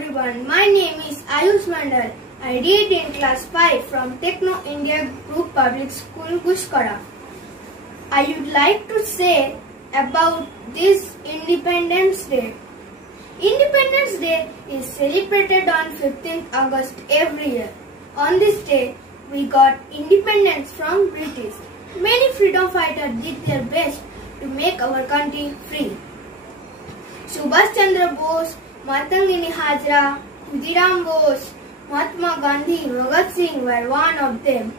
everyone, my name is Ayush Mandal. I read in class 5 from Techno India Group Public School, Guskara. I would like to say about this Independence Day. Independence Day is celebrated on 15th August every year. On this day, we got independence from British. Many freedom fighters did their best to make our country free. Subhash Chandra Bose, Matangini Hajra, Khudiram Bose, Mahatma Gandhi, Bhagat Singh were one of them.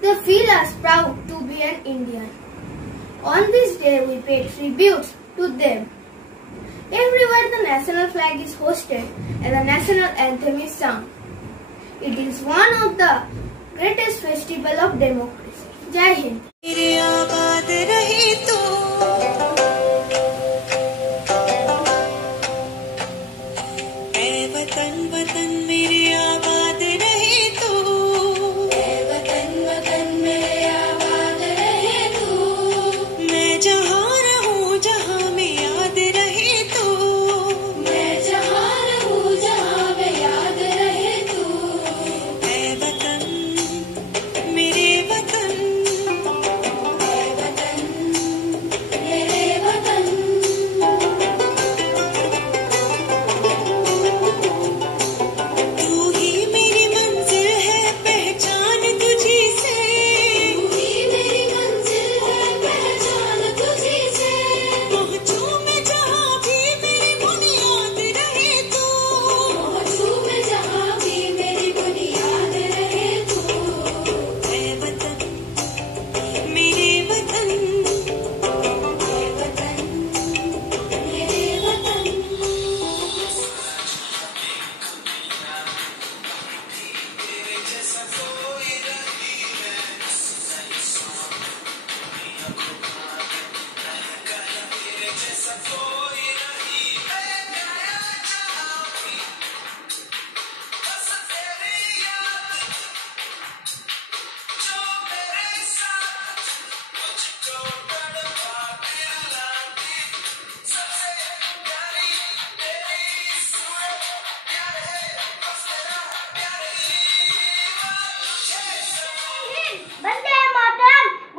They feel us proud to be an Indian. On this day, we pay tributes to them. Everywhere the national flag is hosted and the national anthem is sung. It is one of the greatest festival of democracy. Jai Hind.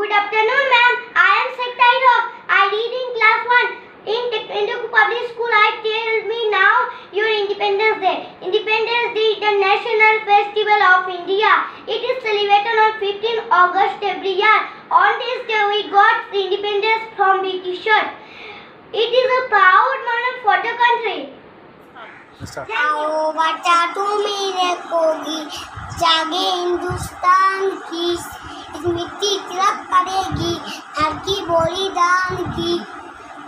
Good afternoon, ma'am. I am Sektai Rock. I read in class 1 in Techno Public School. I tell me now your Independence Day. Independence Day is the national festival of India. It is celebrated on 15 August every year. On this day, we got the independence from Britishers. It is a proud moment for the country. आओ बच्चा तू मेरे कोगी जागे हिंदुस्तान की इस मिट्टी तिलक करेगी हर की बलिदान की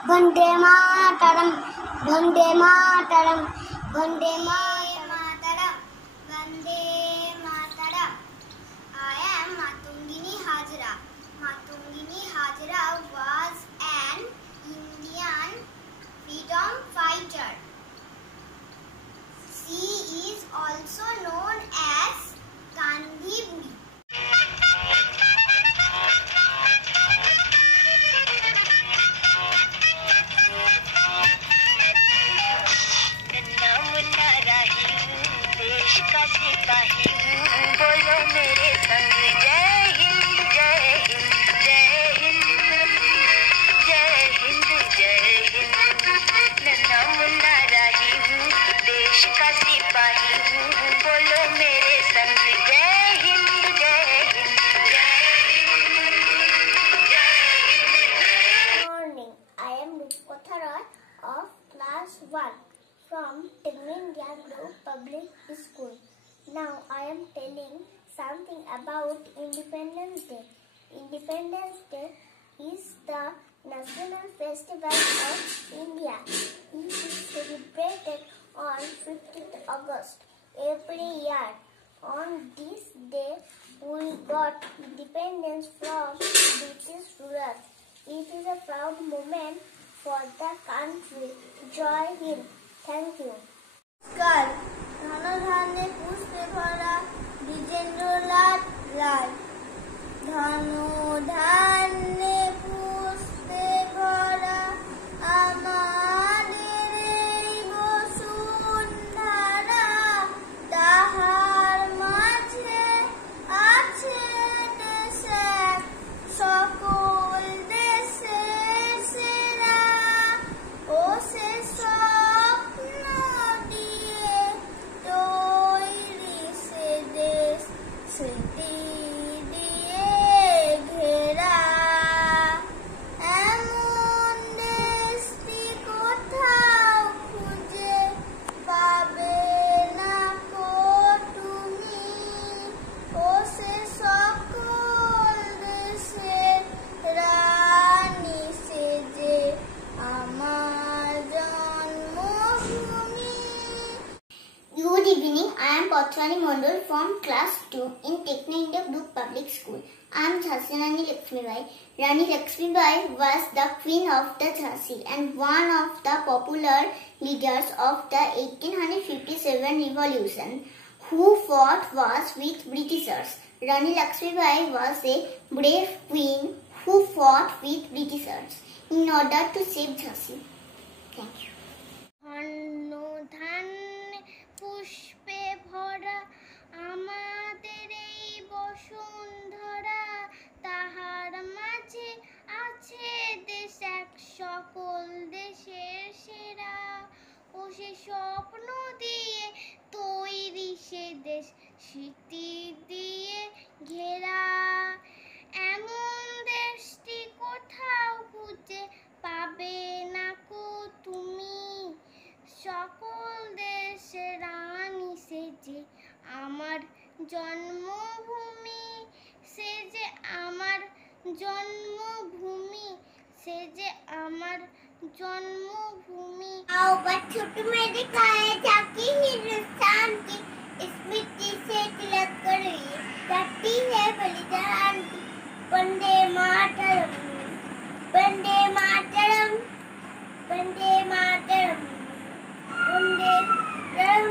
Vande Mataram Vande Mataram Vande Mataram Vande Mataram I am Matungini Hajra. Matungini Hajra was an Indian freedom fighter. She is also known as Gandhi Buri. देश का सिपाही हूँ बोलो मेरे संग जय हिंद जय हिंद जय हिंद जय हिंद जय हिंद नन्ना मुन्ना राही हूँ देश का सिपाही हूँ बोलो मेरे संग जय हिंद जय हिंद जय हिंद जय Morning, I am Rupkotha Roy of class 1 from Techno India Group Public School. Now I am telling something about Independence Day. Independence Day is the national festival of India. It is celebrated on 15th August every year. On this day, we got independence from British rulers. It is a proud moment for the country. Joy Hind. Thank you. কাল ঘন ধানে পুষ্পে ভরা দ্বিজেন্দ্রলাল লাল ঘন ধানে পুষ্পে ভরা আমাদের এই Bashundhara from class 2 in Techno India Group Public School. I am Jhansi Rani Lakshmibai. Rani Lakshmibai was the queen of the Jhansi and one of the popular leaders of the 1857 revolution who fought wars with Britishers. Rani Lakshmibai was a brave queen who fought with Britishers in order to save Jhansi. Thank you. পুষ্পে ভরা আমাদের এই বসুন্ধরা, তাহার মাঝে আছে দেশ এক সকল দেশের সেরা, ও সে স্বপ্ন দিয়ে তৈরি সে দেশ স্মৃতি দিয়ে ঘেরা। এমন দেশটি কোথাও খুঁজে পাবে না কো তুমি, সকল দেশের রানী সে যে আমার জন্মভূমি, সে যে আমার জন্মভূমি, সে যে আমার जन्मभूमि। आओ बच्चों तुम्हें दिखाए झांकी हिंदुस्तान की, इस मिट्टी से तिलक करी धरती है बलिदान की। Vande Mataram, Vande Mataram, Vande Mataram, Vande Mataram.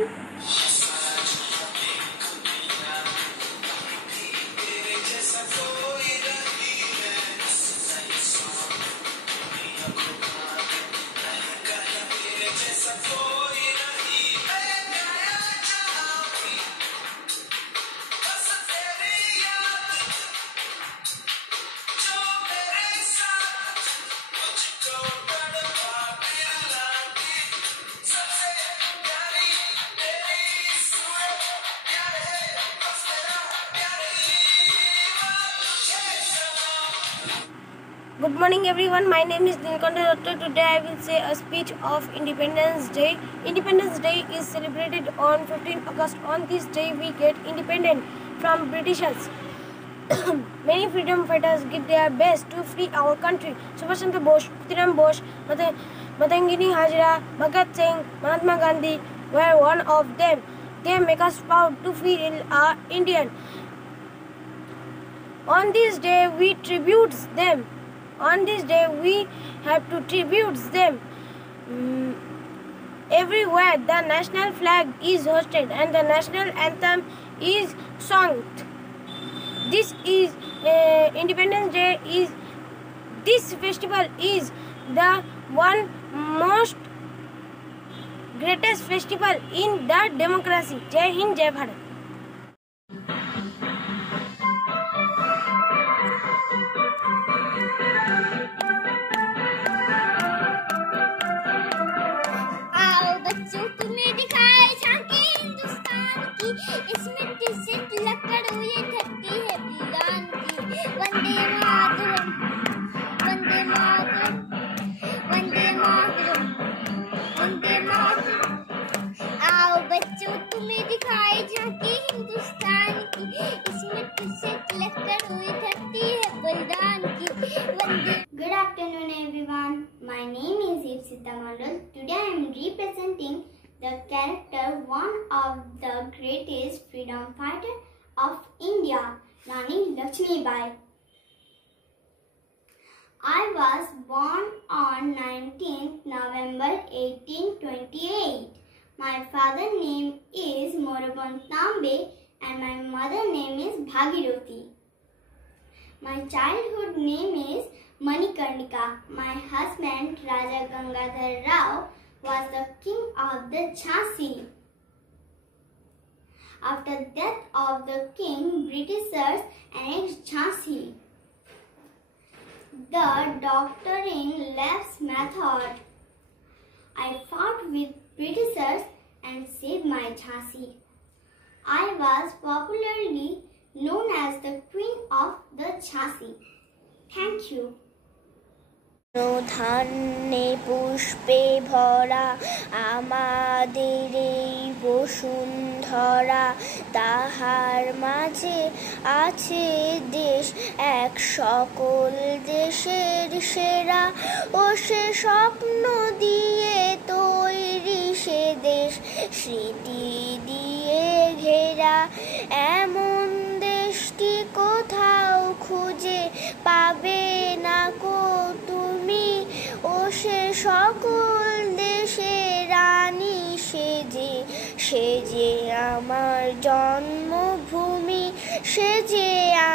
Good morning everyone, my name is Nilkanta Dutta. Today I will say a speech of Independence Day. Independence Day is celebrated on 15 August. On this day we get independent from Britishers. Many freedom fighters did their best to free our country. Subhash Chandra Bose, Khutiram Bose, Matangini Hazara, Bhagat Singh, Mahatma Gandhi were one of them. They make us proud to feel our Indian. On this day we tribute them. On this day we have to tribute them. Everywhere the national flag is hosted and the national anthem is sung. This is Independence Day is this festival is the one most greatest festival in the democracy. Jai Hind, Jai Bharat. इस मिट्टी से तिलक कर हुई धरती है बलिदान की। वंदे मातरम, वंदे मातरम, वंदे मातरम, वंदे मातरम। आओ बच्चों तुम्हें दिखाए झांकी हिंदुस्तान की, इस मिट्टी से तिलक कर हुई धरती है बलिदान की। वंदे। Good afternoon everyone. My name is Ipsita Mandal. Today I am representing the character one of the greatest freedom fighter of India, Rani Lakshmibai. I was born on 19th November 1828. My father's name is Moraband Tambe and my mother's name is Bhagirathi. My childhood name is Manikarnika. My husband Raja Gangadhar Rao was the king of the Jhansi. After death of the king, Britishers annexed Jhansi. The doctoring left method. I fought with Britishers and saved my Jhansi. I was popularly known as the queen of the Jhansi. Thank you. ধান্যে পুষ্পে ভরা আমাদের এই বসুন্ধরা, তাহার মাঝে আছে দেশ এক সকল দেশের সেরা, ও সে স্বপ্ন দিয়ে তৈরি সে দেশ স্মৃতি দিয়ে ঘেরা। এমন দেশটি কোথাও খুঁজে পাবে না কো তুমি, ও সে সকল দেশে রানী সে যে আমার জন্মভূমি, সে যে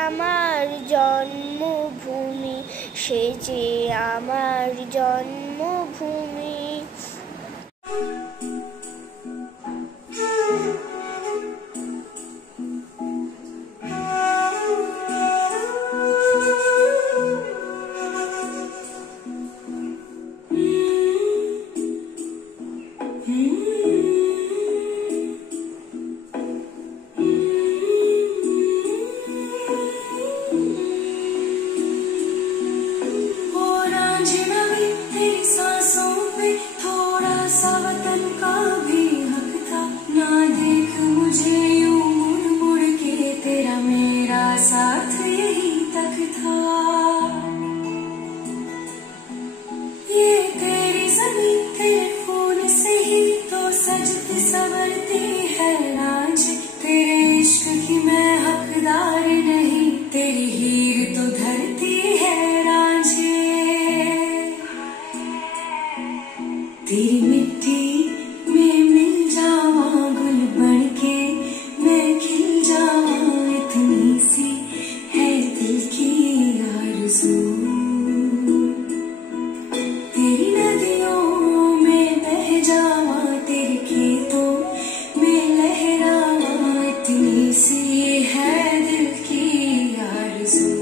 আমার জন্মভূমি, সে যে আমার জন্মভূমি। साथ यही तक था, ये तेरी ज़मीं तेरे खून से ही तो सजती संवरती है रांझ, तेरे इश्क की मैं हकदार नहीं, तेरी हीर तो धरती है रांझे। तेरी मिट्टी में मिल जावा गुल बनके, मैं खिल जावा इतनी सी है दिल की आरज़ू। तेरी नदियों में बह जावा, तेरे खेतों में लहरावा, इतनी सी है दिल की आरज़ू।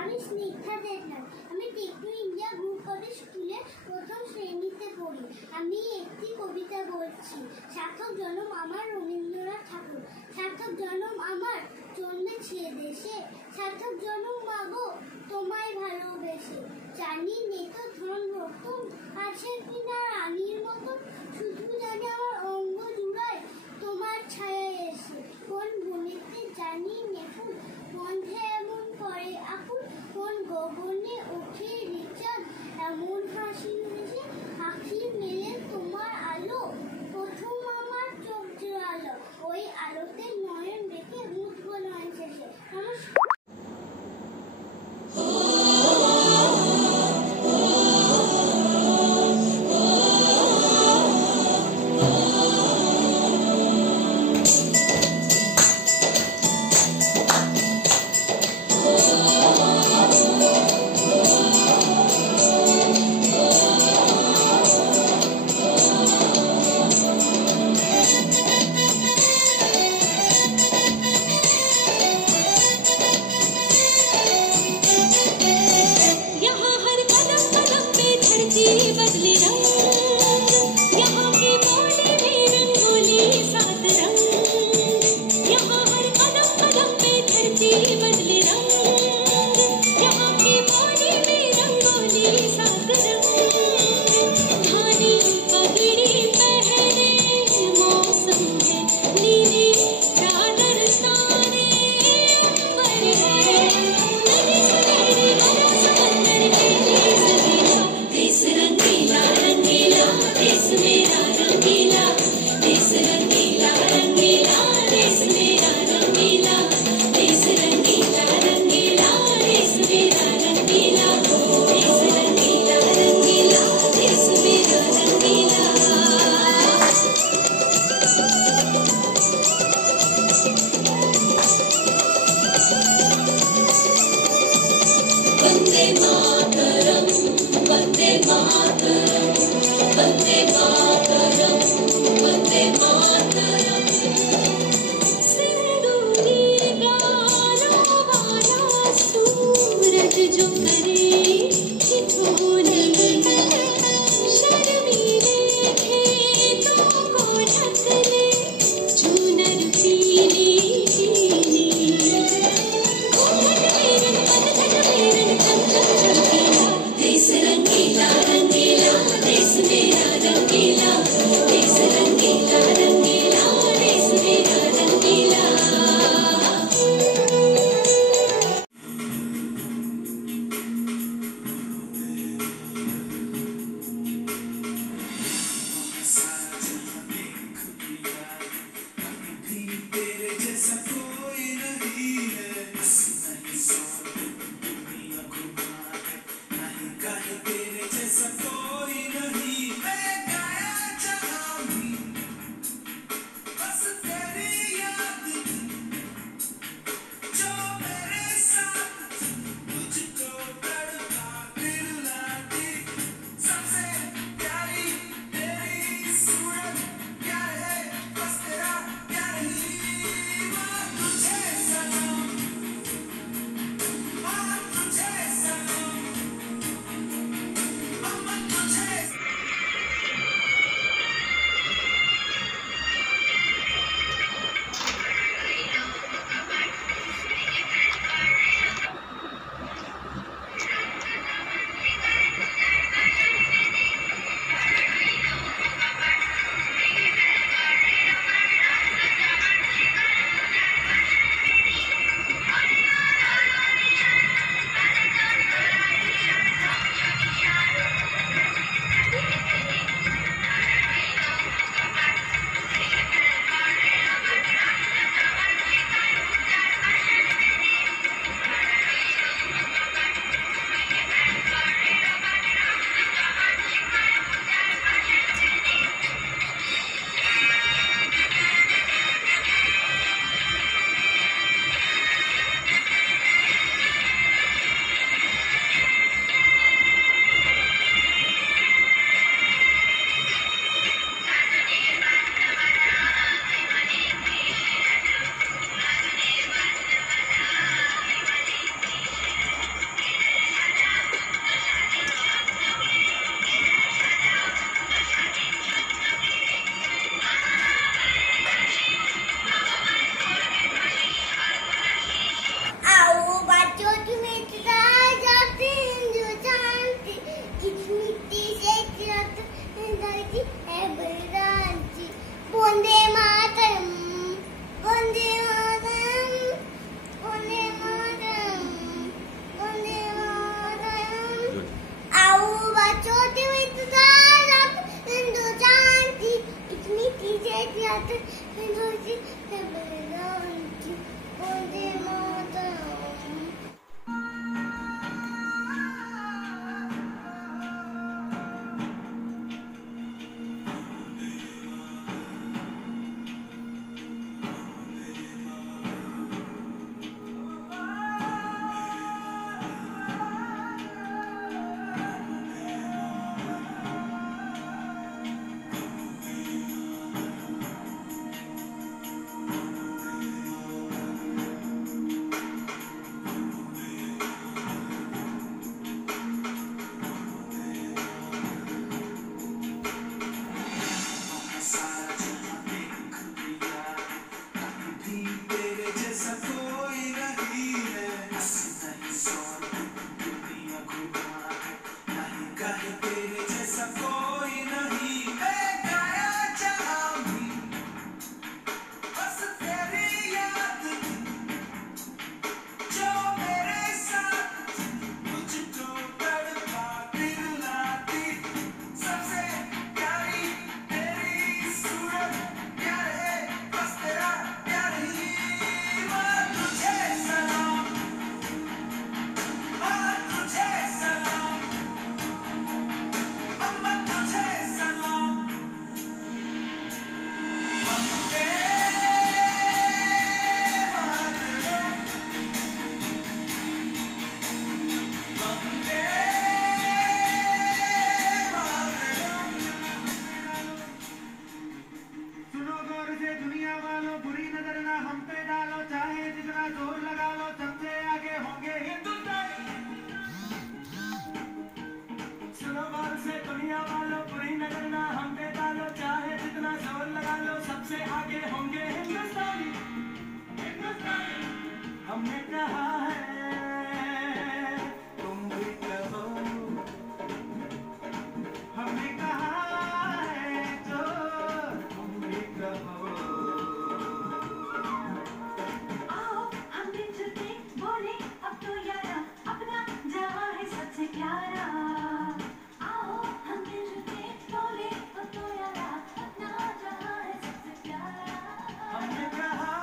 আমি স্নিগ্ধা দেবনাথ। আমি টেকনো ইন্ডিয়া গ্রুপ পাবলিক স্কুলে প্রথম শ্রেণীতে পড়ি। আমি একটি কবিতা বলছি। সার্থক জনম আমার রবীন্দ্রনাথ ঠাকুর, সার্থক জনম আমার জন্মেছে দেশে, সার্থক জনম মাগো তোমায় ভালোবেসে। জানি নেতো ধন রতন আছে কিনা রানীর মতন, শুধু জানি আমার অঙ্গ জুড়ায় তোমার ছায়া এসে। কোন বনেতে জানি নেফুল গন্ধে এমন করে আকুল, কোন গগনে ওঠে রিচাঁদ এমন হাসি হেসে। আঁখি মেলে তোমার আলো, প্রথম আমার চোখ জোড়ালো, ওই আলোতে নয়ন রেখে মুঠবো নয়ন শেষে। নমস্কার। जानती है बलराम जी। वंदे मातरम, वंदे मातरम, वंदे मातरम, वंदे मातरम। आओ बच्चों हिंदू जानती इतनी चीजें याद हिंदू जी है बलराम जी। वंदे मातरम। हमने कहा है तुम भी कहो, हमने कहा है जो तुम भी कहो। आओ हम मिलजुलते बोले अब तो यारा अपना जहां है सबसे प्यारा। आओ हम मिलजुलते बोले अब तो यारा अपना जहां है सबसे प्यारा। हमने कहा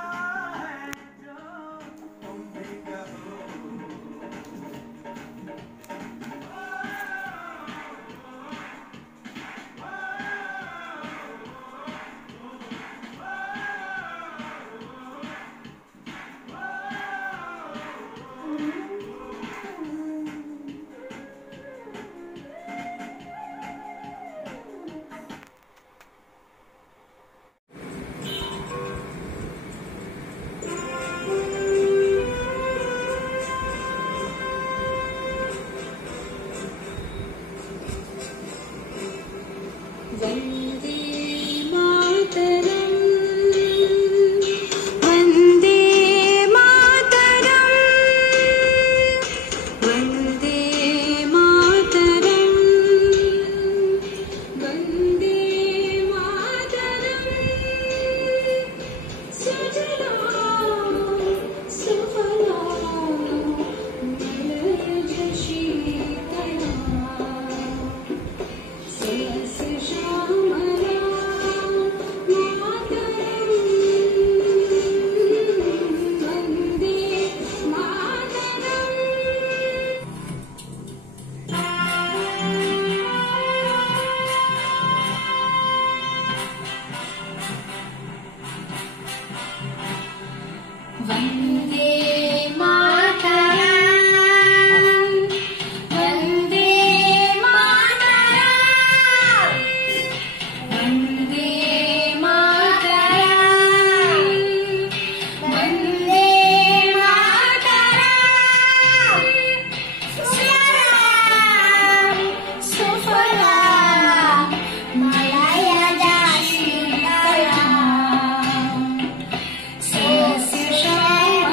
Shine.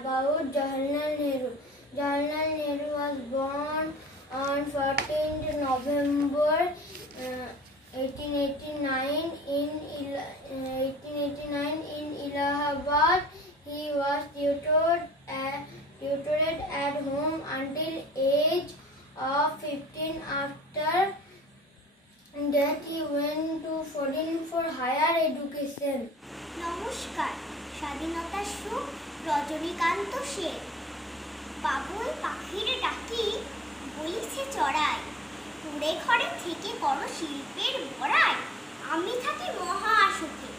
about Jawaharlal Nehru. Jawaharlal Nehru was born on 14th November 1889 in Allahabad. He was tutored at home until age of 15. After that, he went to foreign for higher education. নমস্কার, স্বাধীনতার সুখ রজনীকান্ত সেন। বাবুই পাখির ডাকি বলিছে চড়াই, কুড়ে ঘরে থেকে বড় শিল্পের বড়াই। আমি থাকি মহা সুখে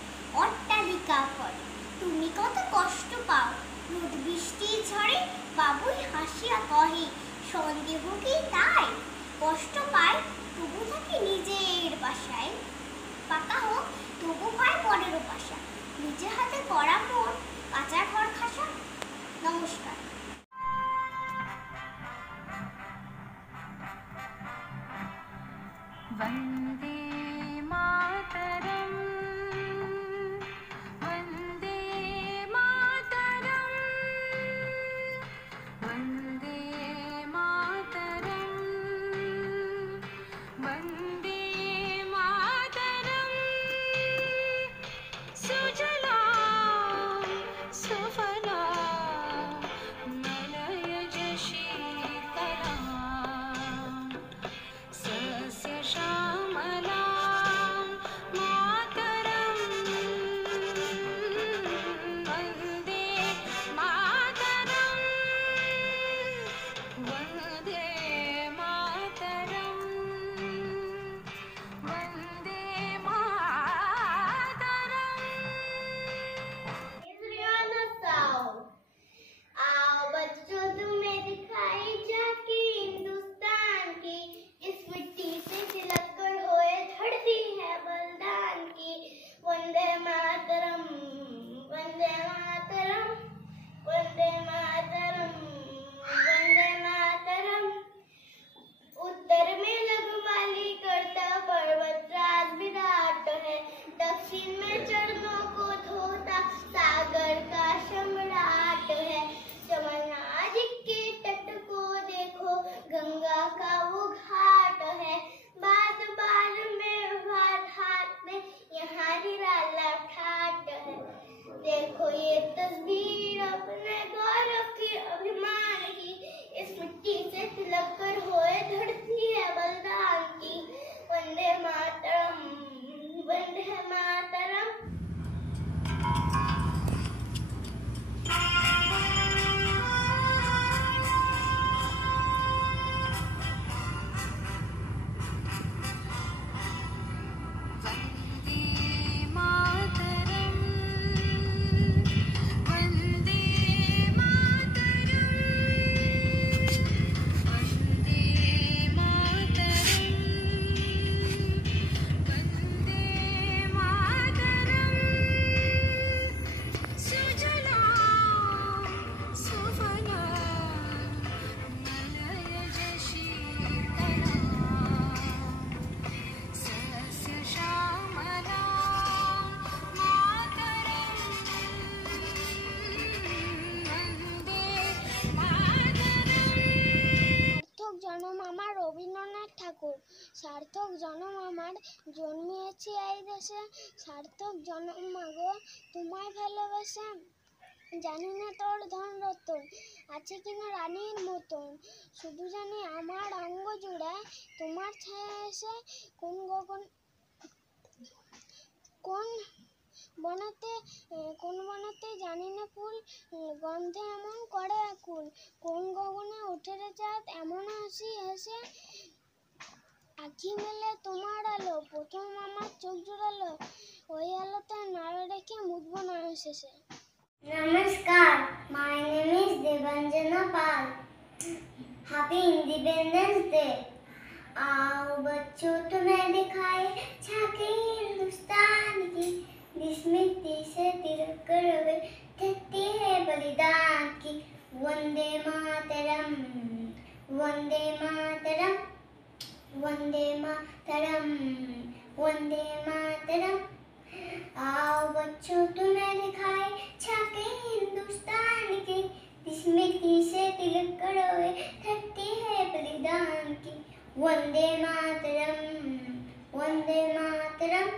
অট্টালিকা করে, তুমি কত কষ্ট পাও রোদ বৃষ্টির ঝড়ে। বাবুই হাসিয়া কহে, সন্দেহ কি তাই? কষ্ট পায় তবু থাকি নিজের বাসায়। পাকা হোক তবু পায় পরের বাসা, নিজের হাতে করা মোর কাঁচা ঘর খাসা। নমস্কার। वन्दे मातरम् वन्दे मातरम् वन्दे मातरम् वन्दे मातरम् सुजला सुफला मलयज शीतला सस्य श्यामलां मातरम् वन्दे मातरम् वन्दे मातरम् वन्दे मातरम्। आओ बच्चों तुम्हें दिखाई झांकी हिंदुस्तान की, इस मिट्टी से तिलक कर होए धरती है बलिदान की। वंदे मातरम वंदे मातरम वंदे मातरम वंदे मातरम। उत्तर में लघुमाली करता पर्वतराज विराट है, दक्षिण में चरणों को धोता सागर का सम्राट है। जमुना जी के तट को देखो, गंगा का वो घाट है। बात बार में बात हाथ में, यहाँ निराला ठाट है। देखो ये तस्वीर अपने गौरव की अभिमान की, इस मिट्टी से तिलक कर होए धरती है बलिदान की। वंदे मातरम वंदे मातरम। वन्दे मातरम् वन्दे मातरम् वन्दे मातरम् वन्दे मातरम् सुजला सुफला मलयज शीतला सस्य श्यामला मातरम् वन्दे मातरम्। সার্থক জনম আমার রবীন্দ্রনাথ ঠাকুর। সার্থক জনম আমার জন্মিয়েছি এই দেশে, সার্থক জনম মাগো তোমায় ভালোবেসে। জানি না তোর ধন রতন আছে কিনা রানীর মতন, শুধু জানি আমার অঙ্গ জুড়ে তোমার ছায়া এসে। কোন গগন কোন বনেতে জানি না ফুল, গন্ধে এমন করে আকুল। কোন গগনে ওঠে রে চাঁদ এমন হাসি হেসে, আঁখি মেলে তোমার আলো প্রথম আমার চোখ জুড়ালো, ওই আলোতে নাড়া রেখে মুখবো নয়ন শেষে। नमस्कार, my name is Devanjana Pal. Happy Independence Day. आओ बच्चों तुम्हें दिखाए झांकी हिंदुस्तान की, जिस मिट्टी से तिलक कर हुए धरती है बलिदान की। वंदे मातरम वंदे मातरम वंदे मातरम वंदे मातरम। आओ बच्चों तुम्हें दिखाए झांकी हिंदुस्तान की, स्मृति से तिलक करोए धरती है बलिदान की। वंदे मातरम, वंदे मातरम।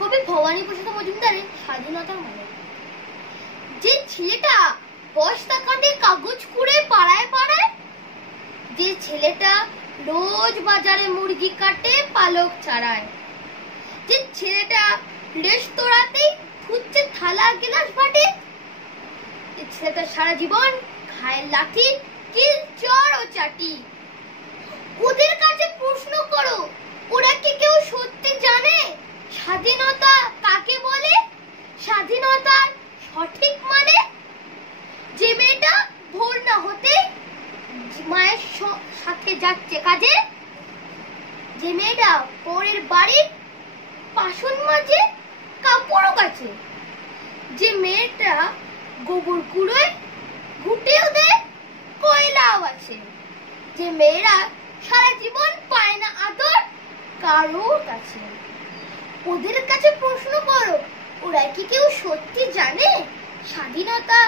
কবি ভবানীপ্রসাদ মজুমদারের স্বাধীনতার মানে। যে ছেলেটা বস্তা কাঁধে কাগজ কুড়ে পাড়ায় পাড়ায়, যে ছেলেটা রোজ বাজারে মুরগি কাটে পালক ছাড়ায়, যে ছেলেটা রেস্তোরাঁতেই ধুচ্ছে থালা গিলাস বাটে, যে ছেলেটা সারা জীবন খায় লাঠি কিল চড় ও চাটি। ওদের কাছে প্রশ্ন করো, ওরা কি কেউ সত্যি জানে স্বাধীনতা কাকে বলে, স্বাধীনতার সঠিক মানে? যে মেয়েটা ভোর না হতে মায়ের সাথে যাচ্ছে কাজে, যে মেয়েটা পরের বাড়ির বাসন মাজে কাপড়ও কাচে, যে মেয়েটা গোবর কুড়োয় ঘুটেও দেয় কয়লাও আছে, যে মেয়েরা সারা জীবন পায় না আদর কারোর কাছে। ওদের কাছে প্রশ্ন করো, ওরা কি কেউ সত্যি জানে স্বাধীনতা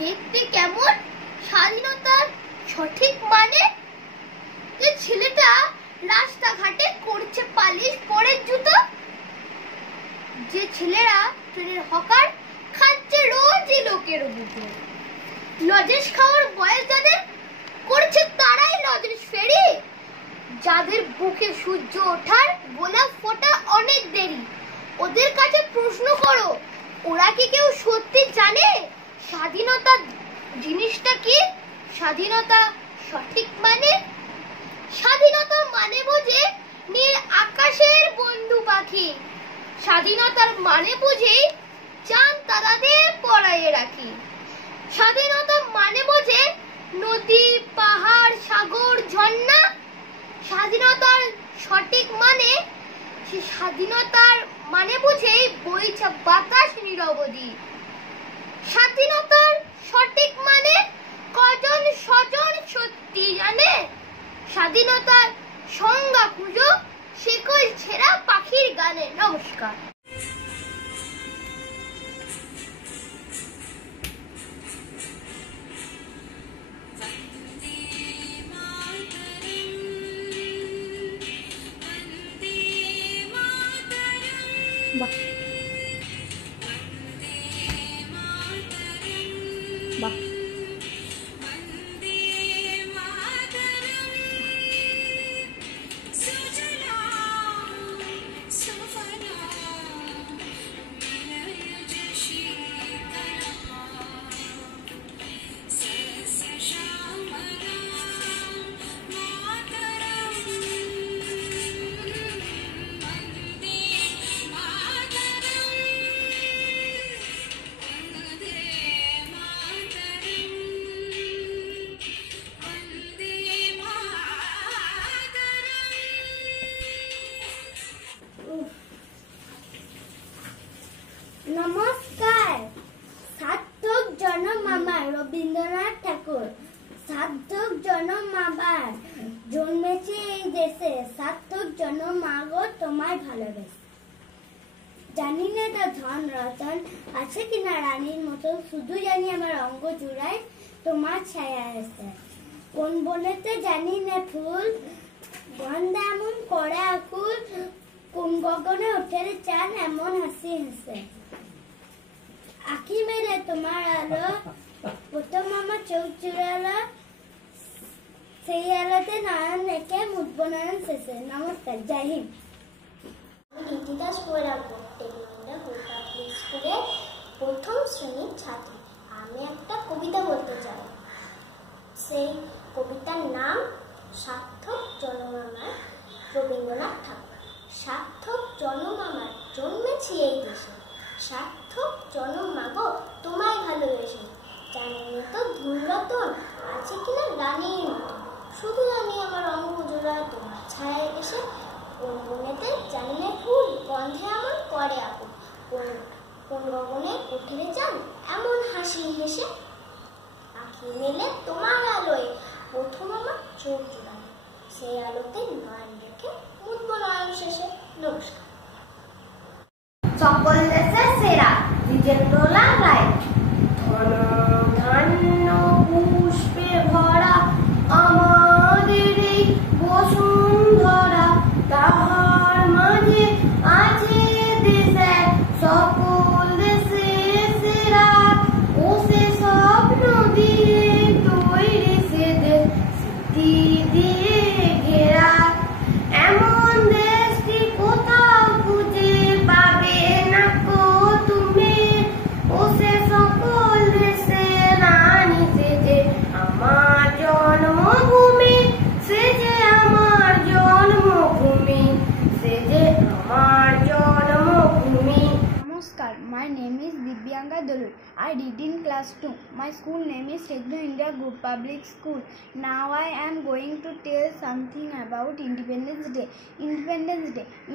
দেখতে কেমন, স্বাধীনতার সঠিক মানে? যে ছেলেটা রাস্তাঘাটে করছে পালিশ পরের জুতো, যে ছেলেরা ট্রেনের হকার খাচ্ছে রোজই লোকের বুটো, লজেন্স খাওয়ার বয়স যাদের করছে তারাই লজেন্স ফেরি, যাদের বুকে সূর্য ওঠার গোলাপ ফোটা অনেক দেরি। ওদের কাছে প্রশ্ন করো, ওরা কি কেউ সত্যি জানে স্বাধীনতা জিনিসটা কি, স্বাধীনতা সঠিক মানে? স্বাধীনতা মানে বোঝে নীল আকাশের বন্ধু পাখি, স্বাধীনতার মানে বুঝে চাঁদ তারাদের পড়াইয়ে রাখি, স্বাধীনতা মানে বোঝে নদী পাহাড় সাগর ঝর্ণা, স্বাধীনতার সঠিক মানে স্বাধীনতার মানে বুঝেই বইছে বাতাস নিরবধি। স্বাধীনতার সঠিক মানে কজন স্বজন সত্যি জানে, স্বাধীনতার সংজ্ঞা খুঁজো শিকল ছেঁড়া পাখির গানে। নমস্কার। বাহ বাহ জনম আবার জন্মেছে এই দেশে, সার্থক জনম মাগো তোমায় ভালোবেসে। জানি না এটা ধন রতন আছে কিনা রানীর মতন, শুধু জানি আমার অঙ্গ জুড়ায় তোমার ছায়া এসে। কোন বনেতে জানি না ফুল গন্ধ এমন করে আকুল, কোন গগনে ওঠে রে চাঁদ এমন হাসি হেসে। আঁখি মেলে তোমার আলো, প্রথম আমার চোখ জুড়ালো, সেই আলোতে নয়ন রেখে মুঠবো নয়ন শেষে। নমস্কার, জয় হিন্দ। আমি রীতি দাস বৈরামপুর টেকনোইন্ডিয়া গ্রুপ পাবলিক স্কুলে প্রথম শ্রেণীর ছাত্রী। আমি একটা কবিতা বলতে চাই। সেই কবিতার নাম সার্থক জনম আমার, রবীন্দ্রনাথ ঠাকুর। সার্থক জনম আমার জন্মেছি এই দেশে, সার্থক জনম মাগো তোমায় ভালোবেসে। জানি তো ধূমরতন আছে কিনা রানীর মতো, শুধু জানি আমার অঙ্গ জোড়ায় তোমার ছায়া এসে। কোন বনেতে জানি না ফুল গন্ধে এমন করে আকুল, কোন গগনে উঠে চান এমন হাসি হেসে। আঁখি মেলে তোমার আলোয় প্রথম আমার চোখ জোড়ালো, সেই আলোতে নয়ন রেখে মুঠবো নয়ন শেষে। নমস্কার। সকল দেশের সেরা দ্বিজেন্দ্রলাল রায়। ধন ধান্য পুষ্পে ভরা আমাদের এই বসুন্ধরা, তাহার মাঝে আছে দেশে সকল দেশে সেরা। ও সে স্বপ্ন দিয়ে তৈরি সে দেশ, স্মৃতি দিয়ে ঘেরা। এমন দেশটি কোথাও খুঁজে পাবে না কো তুমি। ও সে সকল দেশে রানী, সে যে আমার জন্মভূমি, সে যে আমার জন্মভূমি, সে যে আমার জন্মভূমি। Namaskar, my name is Divyanka Dolur. I read in class 2. My school name is Techno India Group Public School. Now I am going to tell something about Independence Day.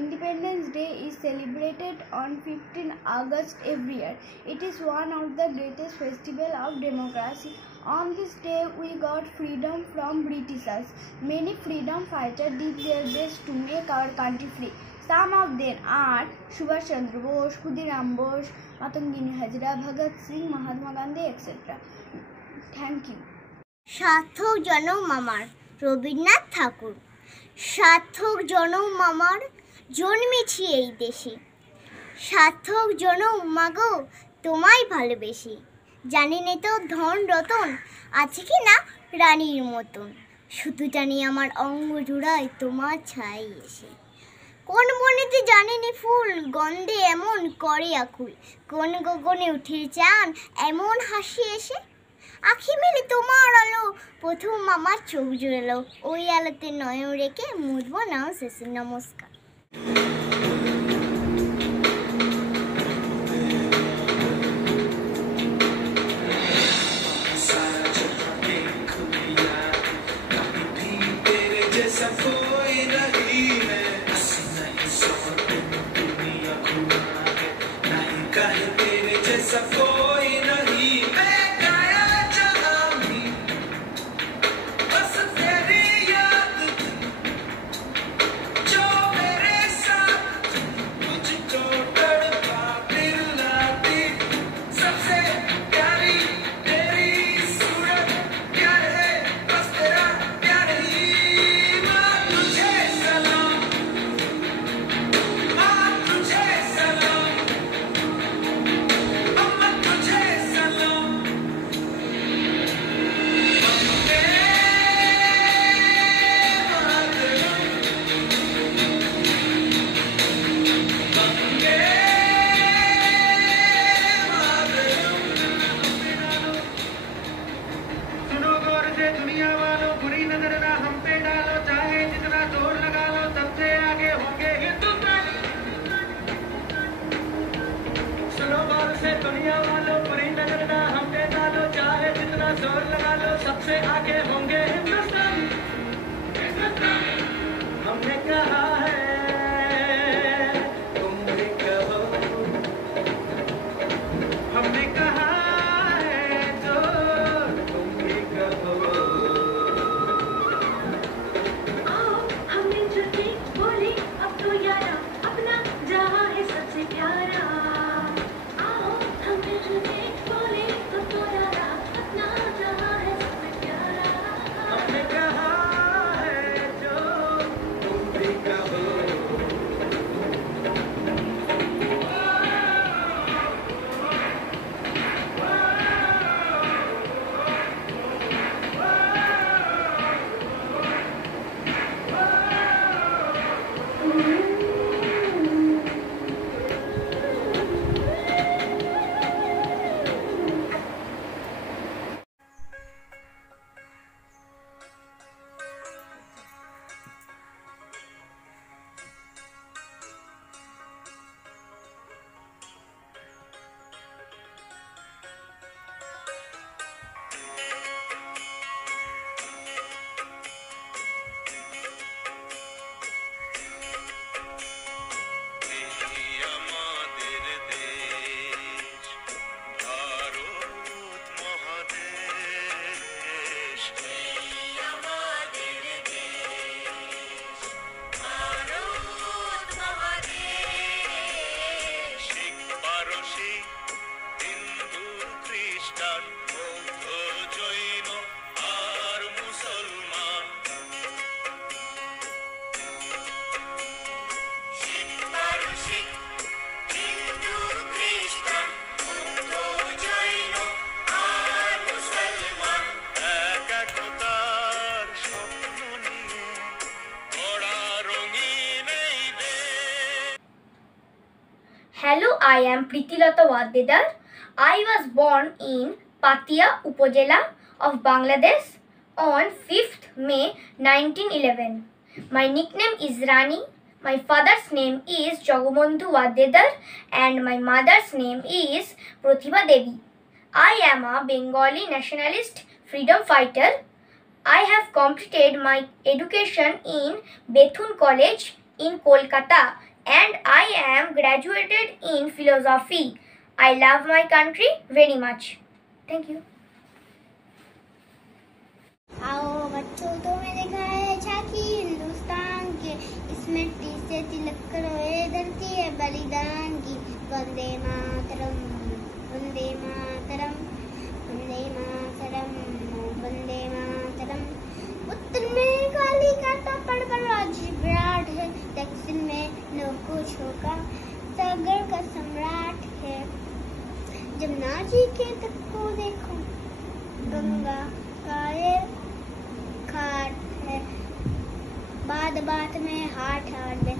Independence Day is celebrated on 15 August every year. It is one of the greatest festival of democracy. On this day we got freedom from Britishers. Many freedom fighters did their best to make our country free. Some of them are Subhash Chandra Bose, Khudiram Bose, Matangini Hazira, Bhagat Singh, Mahatma Gandhi, etc. Thank you. সার্থক জনম আমার, রবীন্দ্রনাথ ঠাকুর। সার্থক জনম আমার জন্মেছি এই দেশে, সার্থক জনম মাগো তোমায় ভালোবেসে। জানি না তো ধন রতন আছে কি না রানীর মতন, শুধু জানি আমার অঙ্গ জোড়ায় তোমার ছাই এসে। কোন বনেতে জানি না ফুল গন্ধে এমন করে আকুল, কোন গগনে উঠে চান এমন হাসি এসে। আঁখি মেলে তোমার আলো, প্রথম আমার চোখ জুড়ালো, ওই আলোতে নয়ন রেখে মুঠবো নাও শেষে। নমস্কার। I am Pritilata Wadedar. I was born in Patia Upojela of Bangladesh on 5th May 1911. My nickname is Rani. My father's name is Jagabandhu Wadedar and my mother's name is Pratibha Devi. I am a Bengali nationalist freedom fighter. I have completed my education in Bethune College in Kolkata and I am graduated in philosophy. I love my country very much. Thank you. आओ बच्चों, तुम्हें देखा है झांकी हिंदुस्तान के, इस मिट्टी से तिलक करो ये धरती है बलिदान की। वंदे मातरम, वंदे मातरम, वंदे मातरम, वंदे मातरम। उत्तर में काली का तपड़ पर राज्य विराट है, दक्षिण में नौकुशों का सागर का सम्राट है। जमुना जी के तट को देखो, गंगा का ये घाट है, बात बात में हाथ हाथ में